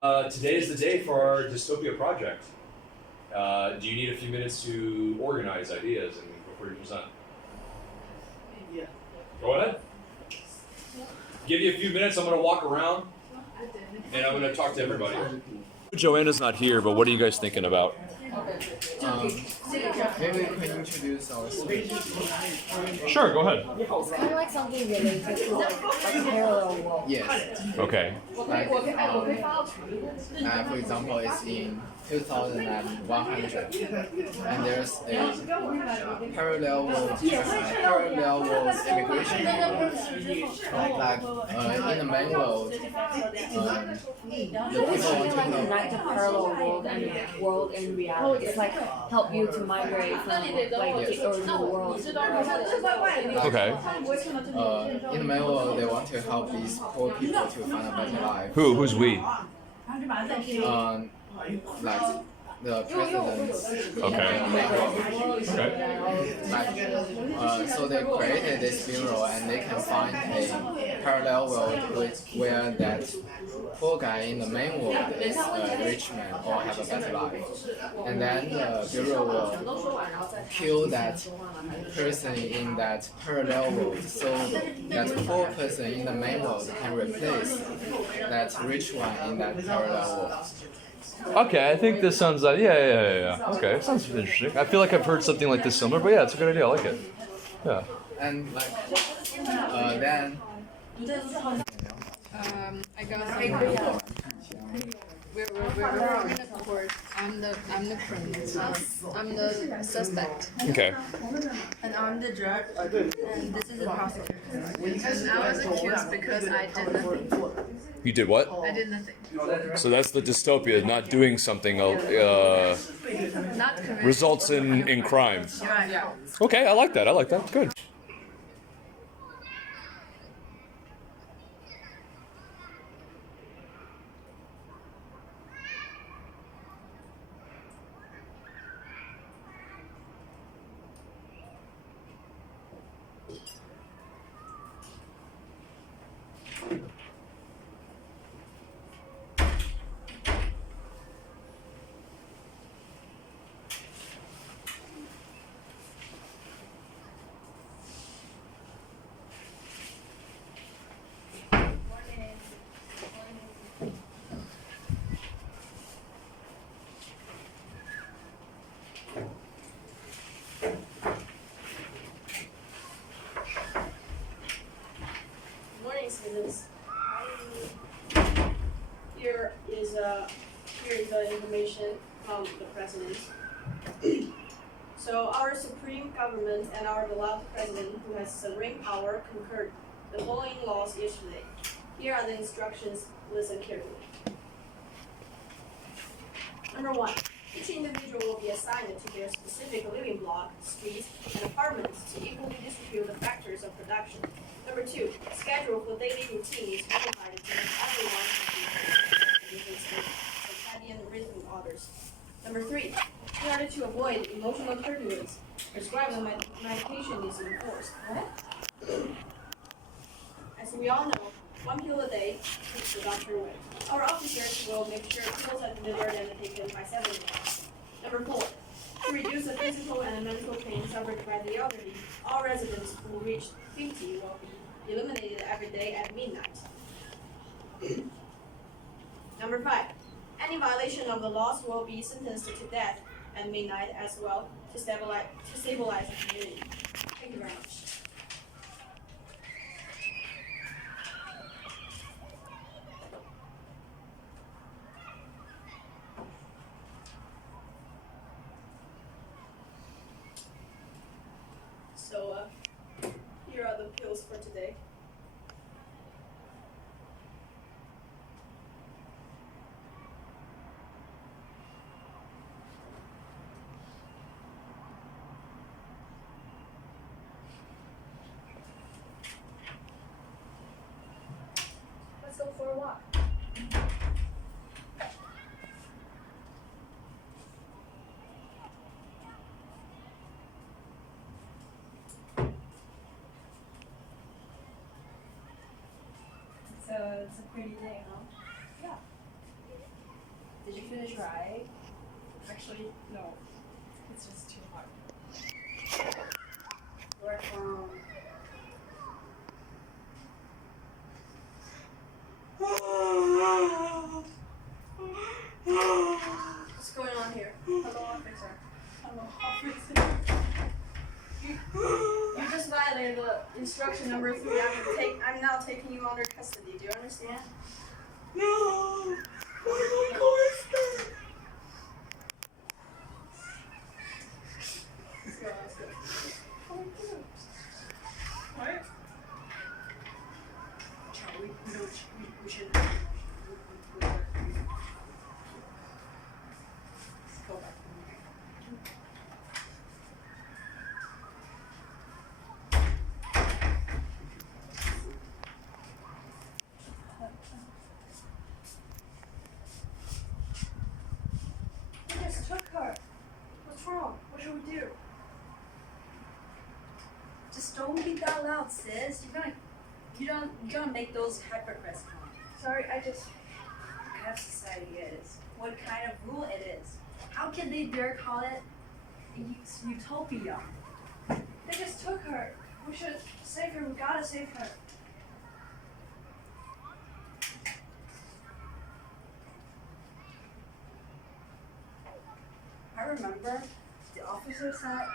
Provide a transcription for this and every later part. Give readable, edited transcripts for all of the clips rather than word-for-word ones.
Today is the day for our Dystopia Project. Do you need a few minutes to organize ideas and before you present? Yeah. Go ahead. Give you a few minutes. I'm going to walk around and I'm going to talk to everybody. Joanna's not here, but what are you guys thinking about? Maybe we can introduce our speech. Sure, go ahead. It's kind of like something related to like a parallel world. Yes. Okay. Like, for example, it's in 2100, and there's a parallel world immigration. In the main world, the people want to Like know. unite the parallel world and world in reality. It's like help you to migrate from like the original world. Okay. In the main world, they want to help these poor people to find a better life. Who's we? Like the president. Okay. Okay. So they created this bureau, and they can find a parallel world where that poor guy in the main world is a rich man or have a better life, and then the bureau will kill that person in that parallel world, so that poor person in the main world can replace that rich one in that parallel world. Okay, I think this sounds yeah. Okay, it sounds interesting. I feel like I've heard something like this similar, but yeah, it's a good idea. I like it. Yeah. And like then I got we're in a court. I'm the criminal. I'm the suspect. Okay. And I'm the judge. And this is the prosecutor. And I was accused because I did nothing. You did what? I did nothing. So that's the dystopia. Not doing something Not committing. results in crime. Right. Okay, I like that. Good. Morning, students. Here is the information from the president. So our supreme government and our beloved president, who has sovereign power, concurred the following laws yesterday. Here are the instructions. Listen carefully. Number 1. Each individual will be assigned to their specific living block, street, and apartments to equally distribute the factors of production. Number 2. Schedule for daily routine is modified to make everyone circadian rhythm orders. Number 3. In order to avoid emotional turbulence, prescribed medication is enforced. As we all know, 1 pill a day keeps the doctor away. Our officers will make sure pills are delivered and taken by 7 a.m. Number 4. To reduce the physical and mental pain suffered by the elderly, all residents who reach 50 will be eliminated every day at midnight. Number 5. Any violation of the laws will be sentenced to death at midnight as well to stabilize the community. Thank you very much. So here are the pills for today. Let's go for a walk. It's a pretty day, huh? Yeah. finish right. Actually, no. It's just too hard. Work from. What's going on here? Hello, officer. Hello, officer. You just violated the instruction number 3. I'm now taking you under custody. Do you understand? No. Let's go. What? We should. Let's go back. We just took her. What's wrong? What should we do? Just don't be that loud, sis. You're gonna make those hypocrites come. Sorry, I just. What kind of society it is? What kind of rule it is? How can they dare call it utopia? They just took her. We should save her. We gotta save her. I remember the officer said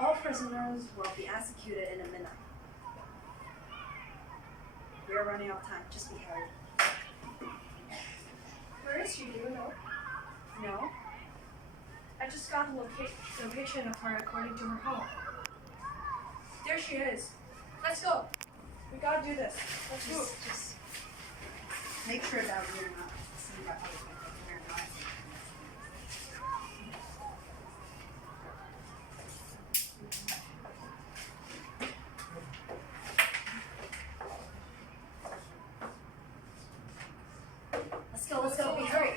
all prisoners will be executed in a minute. We are running out of time. Just be hurried. Where is she? Do you know? No? I just got the location of her according to her home. There she is. Let's go. We gotta do this. Let's move. Just make sure that we're not seen by other people. We're not. Let's go, be hurry.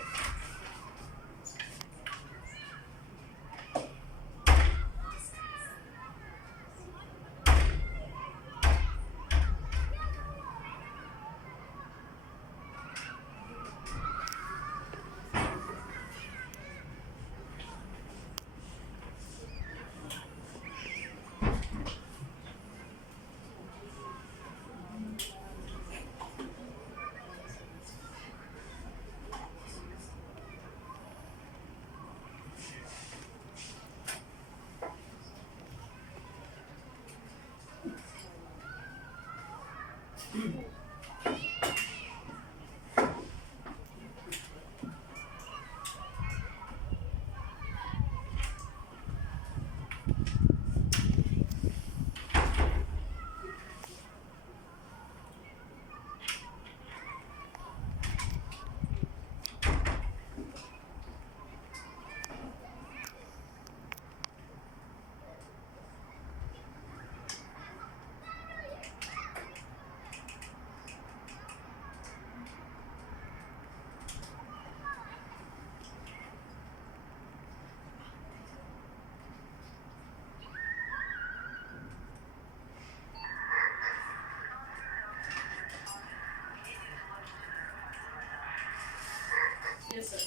Yes, sir.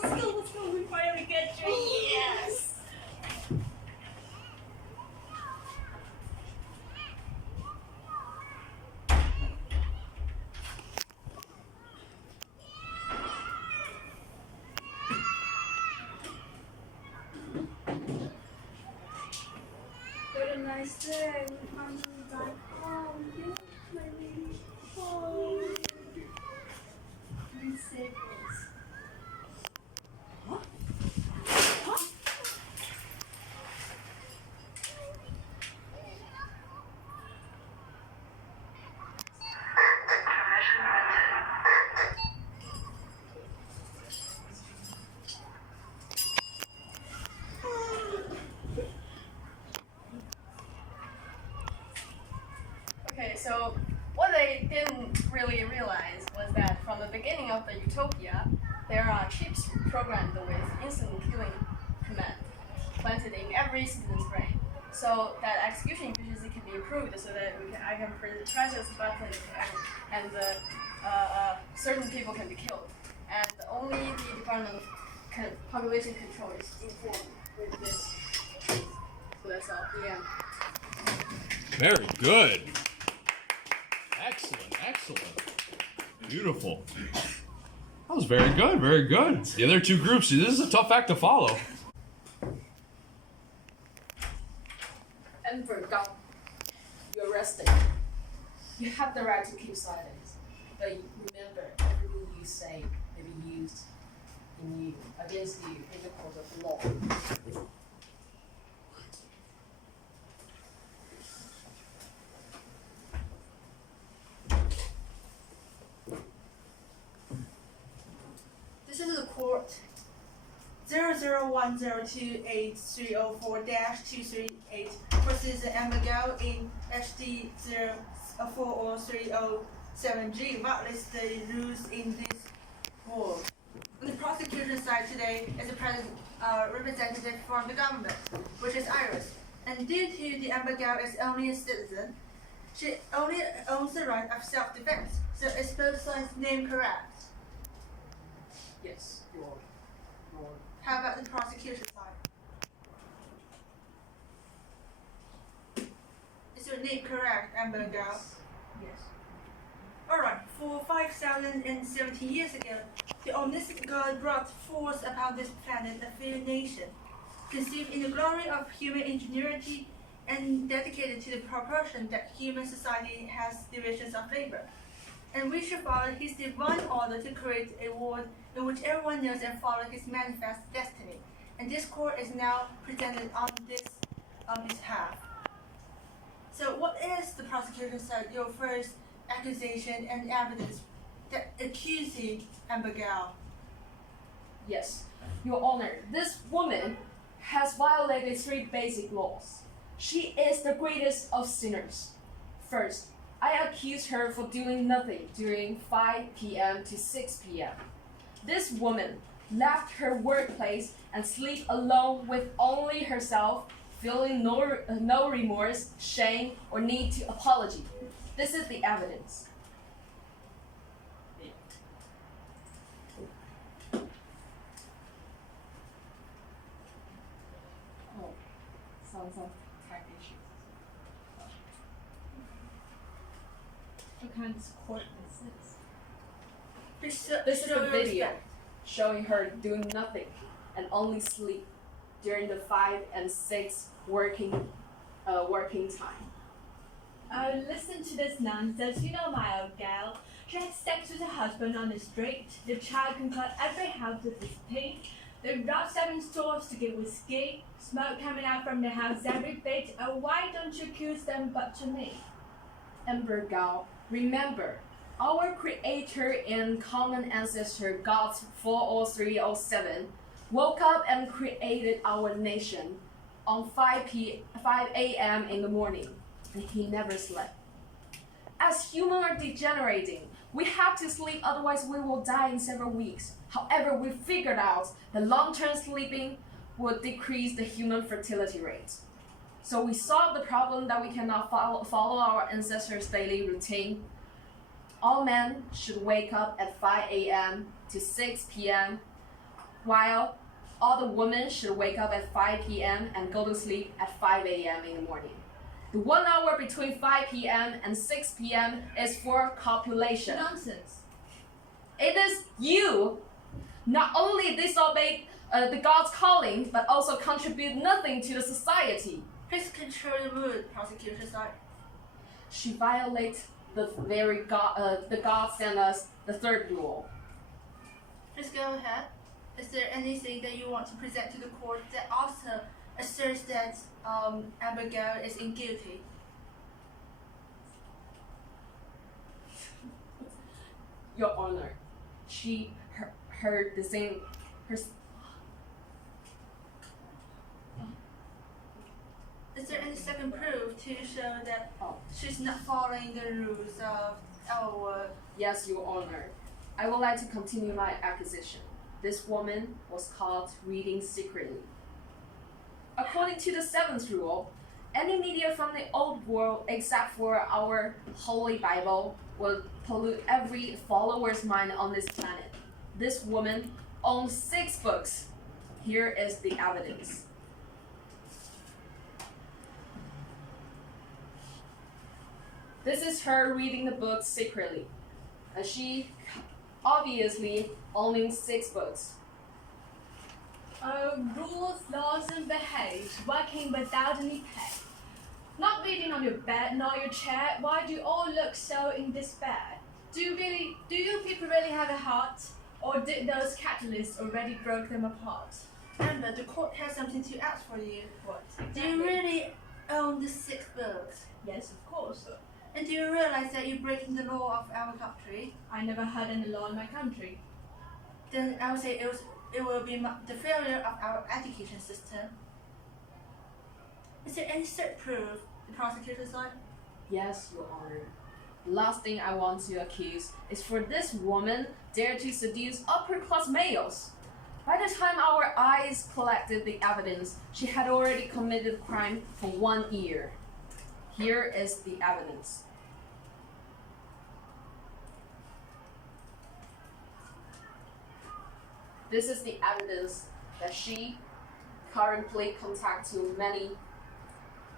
Let's go. We finally get you. Yes. What a nice day. We finally got home. Yes, my baby. Oh. We saved this. Okay, so what they didn't really realize was that from the beginning of the utopia, there are chips programmed with instant killing commands. every citizen's brain, so that execution efficiency can be improved, so that I can press this button and certain people can be killed, and only the Department of Population Control is informed with this. So that's all. Yeah. Very good. Excellent, excellent. Beautiful. That was very good, very good. The other two groups, this is a tough act to follow. Emperor Gao, you're arrested. You have the right to keep silence, but remember, everything you say may be used against you in the court of law. This is the court 001028304-238 for Citizen Abigail in HD 04037G violates the rules in this war. On the prosecution side today is a representative from the government, which is Iris. And due to the Abigail is only a citizen, she only owns the right of self-defense. So is both sides' name correct? Yes, you are. How about the prosecution side? Is your name correct, Abigail? Yes. Alright, for 5,070 years ago, the omniscient God brought forth upon this planet a fair nation, conceived in the glory of human ingenuity and dedicated to the proportion that human society has divisions of labor. And we should follow his divine order to create a world in which everyone knows and follows his manifest destiny. And this court is now presented on his behalf. So what is the prosecution side, your first accusation and evidence that accusing Abigail? Yes, Your Honor, this woman has violated 3 basic laws. She is the greatest of sinners. First, I accuse her for doing nothing during 5 p.m. to 6 p.m. This woman left her workplace and sleep alone with only herself, feeling no remorse, shame, or need to apology. This is the evidence. Oh, sounds like tech issues. What kind of court is this? This is a video showing her doing nothing and only sleep during the 5 and 6 working time. Listen to this nonsense. You know my old gal. She had sex with her husband on the street. The child can cut every house with his teeth. They robbed 7 stores to get whiskey. Smoke coming out from the house every bit. Why don't you accuse them but to me? Emperor Gao, remember, our creator and common ancestor, God 40307, woke up and created our nation on 5 a.m. in the morning, and he never slept. As humans are degenerating, we have to sleep, otherwise we will die in several weeks. However, we figured out that long-term sleeping would decrease the human fertility rate. So we solved the problem that we cannot follow our ancestors' daily routine. All men should wake up at 5 a.m. to 6 p.m., while all the women should wake up at 5 p.m. and go to sleep at 5 a.m. in the morning. The 1 hour between 5 p.m. and 6 p.m. is for copulation. Nonsense. It is you not only disobey the God's calling, but also contribute nothing to the society. Please control the mood, prosecution side. She violates the very God, the God sent us the 3rd rule. Please go ahead. Is there anything that you want to present to the court that also asserts that Abigail is guilty? Your Honor, her the same, her. Is there any second proof to show that she's not following the rules of our... Yes, Your Honor. I would like to continue my accusation. This woman was caught reading secretly. According to the 7th rule, any media from the old world except for our Holy Bible will pollute every follower's mind on this planet. This woman owns 6 books. Here is the evidence. This is her reading the books secretly. And she obviously owning 6 books. Rules, laws, and behaves, working without any pay. Not reading on your bed nor your chair. Why do you all look so in despair? Do you people really have a heart? Or did those catalysts already broke them apart? Amber, the court has something to ask for you. What? Do you really own the 6 books? Yes, of course. And do you realize that you're breaking the law of our country? I never heard any law in my country. Then I would say it will be the failure of our education system. Is there any cert proof the prosecutor side? Yes, Your Honor. The last thing I want to accuse is for this woman dare to seduce upper-class males. By the time our eyes collected the evidence, she had already committed crime for 1 year. Here is the evidence. This is the evidence that she currently contacts many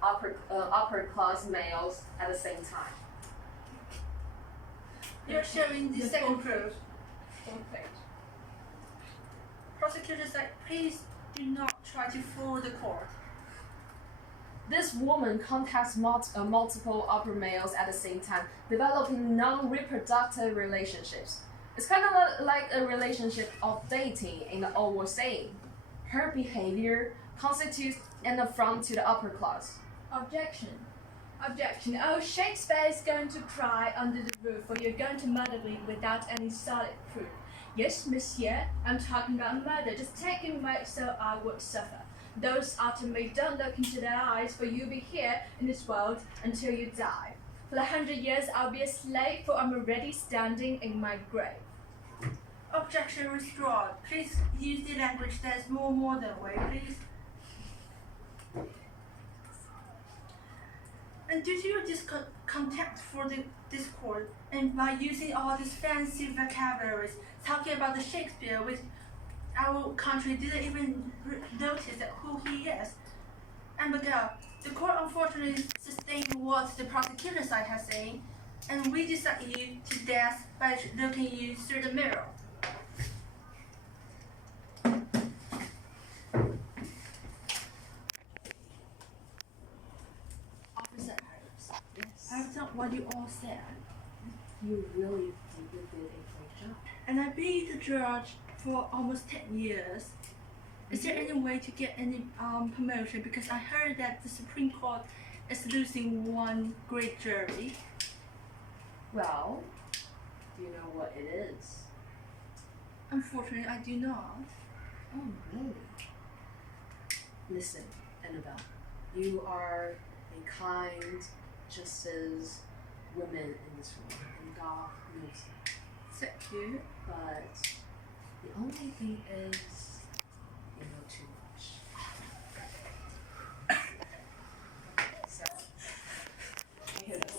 upper class males at the same time. You're showing the second proof. Perfect. Prosecutor side, please do not try to fool the court. This woman contacts multiple upper males at the same time, developing non-reproductive relationships. It's kind of like a relationship of dating in the old world saying. Her behavior constitutes an affront to the upper class. Objection. Objection. Oh, Shakespeare is going to cry under the roof, or you're going to murder me without any solid proof. Yes, monsieur, I'm talking about murder. Just take him away so I would suffer. Those after me don't look into their eyes, for you'll be here in this world until you die. For 100 years I'll be a slave, for I'm already standing in my grave. Objection withdrawn. Please use the language that is more modern way, please. And due to your contempt for this court, and by using all these fancy vocabularies, talking about the Shakespeare, which our country didn't even notice that who he is. And Miguel, the court unfortunately sustained what the prosecutor side has said, and we decide you to death by looking you through the mirror. Officer Harris, Yes. I've done what you all said, You really did a great job. and I've been the judge for almost 10 years. Is there any way to get any promotion? Because I heard that the Supreme Court is losing one great jury. Well, do you know what it is? Unfortunately, I do not. Oh, really? Listen, Annabelle, you are a kind, justice woman in this world, and God knows it. Thank you. But the only thing is, you know too much. So, here it is.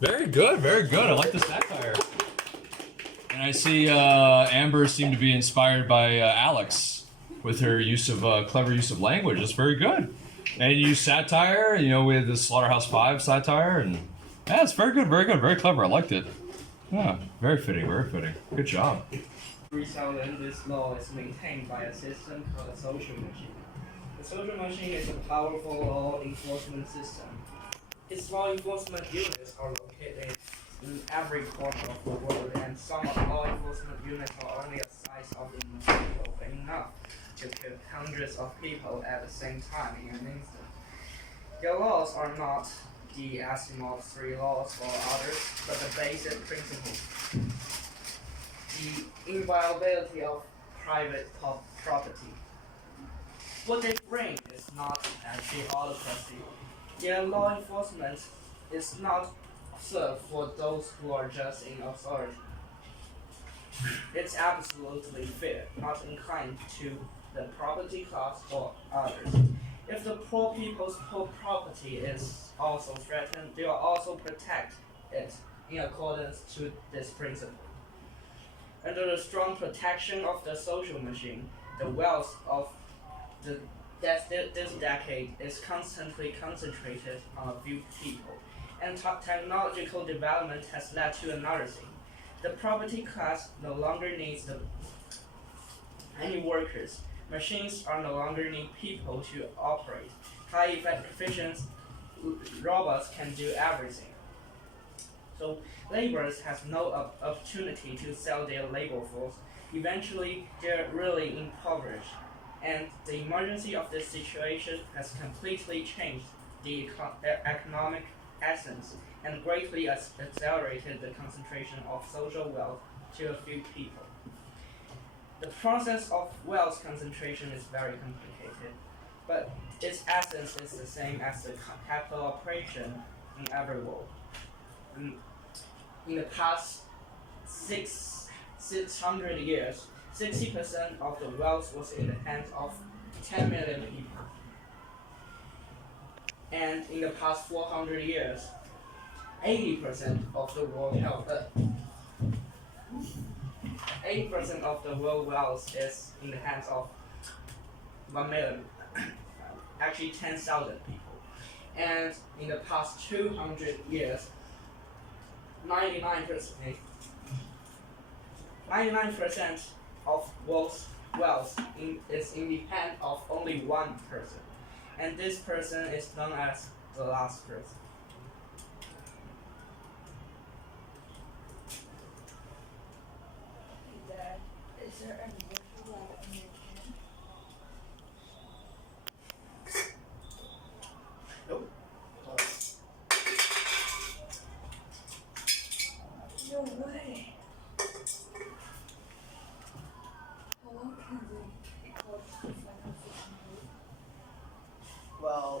Very good, very good. I like the satire. And I see Amber seemed to be inspired by Alex with her clever use of language. That's very good. And you use satire, with the Slaughterhouse-Five satire, and yeah, it's very good, very clever. I liked it. Yeah, very fitting, very fitting. Good job. 3000, this law is maintained by a system called a social machine. The social machine is a powerful law enforcement system. Its law enforcement units are located in every corner of the world, and some of the law enforcement units are only the size of a mosquito, but enough to kill hundreds of people at the same time in an instant. Their laws are not the Asimov 3 laws or others, but the basic principles. The inviolability of private property. What they bring is not a theocracy. Their law enforcement is not served for those who are just in authority. It's absolutely fair, not inclined to the property class or others. If the poor people's poor property is also threatened, they will also protect it in accordance to this principle. Under the strong protection of the social machine, the wealth of this decade is constantly concentrated on a few people, and technological development has led to another thing. The property class no longer needs any workers. Machines are no longer need people to operate. High efficient robots can do everything. So laborers have no opportunity to sell their labor force. Eventually, they're really impoverished. And the emergency of this situation has completely changed the economic essence and greatly accelerated the concentration of social wealth to a few people. The process of wealth concentration is very complicated, but its essence is the same as the capital operation in every world. In the past 600 years, 60% of the wealth was in the hands of 10 million people. And in the past 400 years, 80% of the world health, 80% of the world wealth is in the hands of 1 million, actually 10,000 people. And in the past 200 years, 99% of world's wealth is in the hand of only one person. And this person is known as the last person. Is there a virtual lab in your camp? Nope. No way. How long can the ecological cycle be? Well,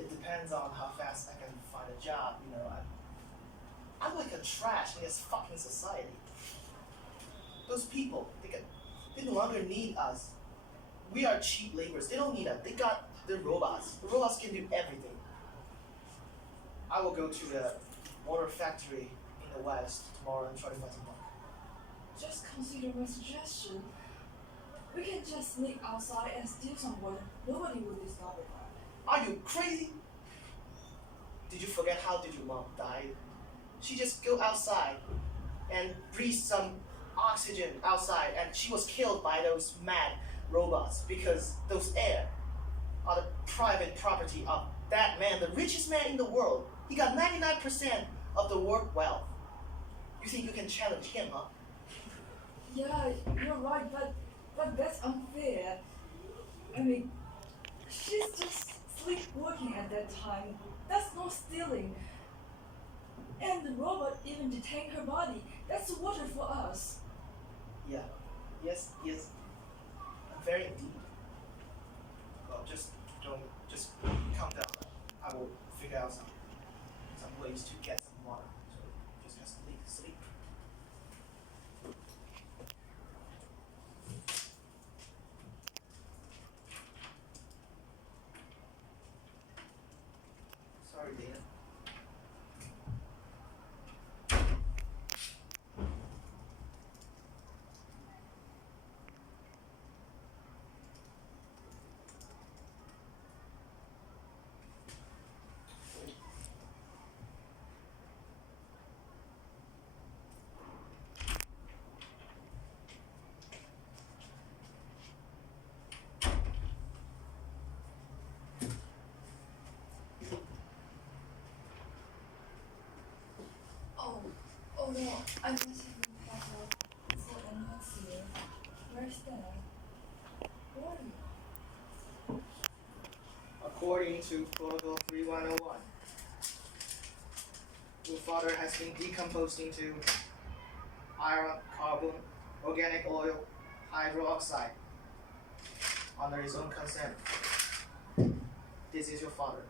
it depends on how fast I can find a job. You know, I'm like a trash in this fucking society. Those people, they no longer need us. We are cheap laborers. They don't need us. They got the robots. The robots can do everything. I will go to the motor factory in the West tomorrow and try to find some work. Just consider my suggestion. We can just sneak outside and steal some wood. Nobody will discover that. Are you crazy? Did you forget how did your mom died? She just go outside and breathe some oxygen outside, and she was killed by those mad robots because those air are the private property of that man, the richest man in the world. He got 99% of the world wealth. You think you can challenge him, huh? Yeah, you're right, but that's unfair. I mean, she's just sleepwalking at that time. That's not stealing. And the robot even detained her body. That's water for us. Yeah. Yes. Very indeed. Well, just calm down. I will figure out some ways to get some water. So just have to sleep. Sorry, Dana. Oh no, I must have been packed up. So I'm not here. Where's Dad? Where are you? According to Protocol 3101, your father has been decomposed into iron, carbon, organic oil, hydroxide under his own consent. This is your father.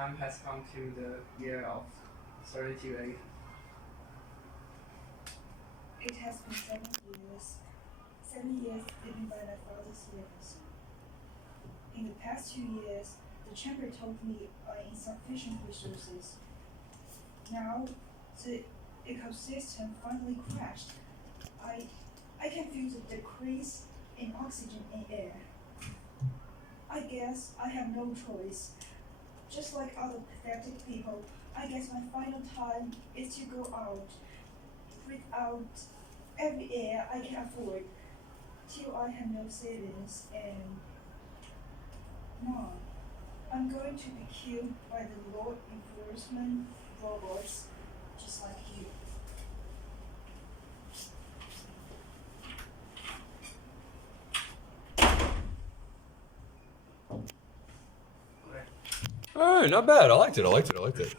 time has come to the year of 3280. It has been 7 years. 7 years living by my father's legacy. In the past 2 years, the chamber told me insufficient resources. Now, the ecosystem finally crashed. I can feel the decrease in oxygen in air. I guess I have no choice. Just like other pathetic people, I guess my final time is to go out, breathe out every air I can afford, till I have no savings and Mom, I'm going to be killed by the law enforcement robots, just like you. All right, not bad. I liked it.